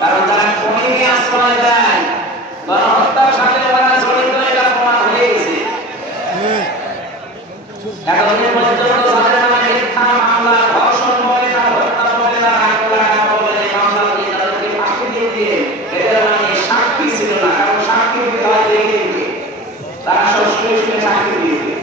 কারণ তারা কোনকে আশ্রয় দেয় বা হত্যার সাথে এটা প্রমাণ হয়ে গেছে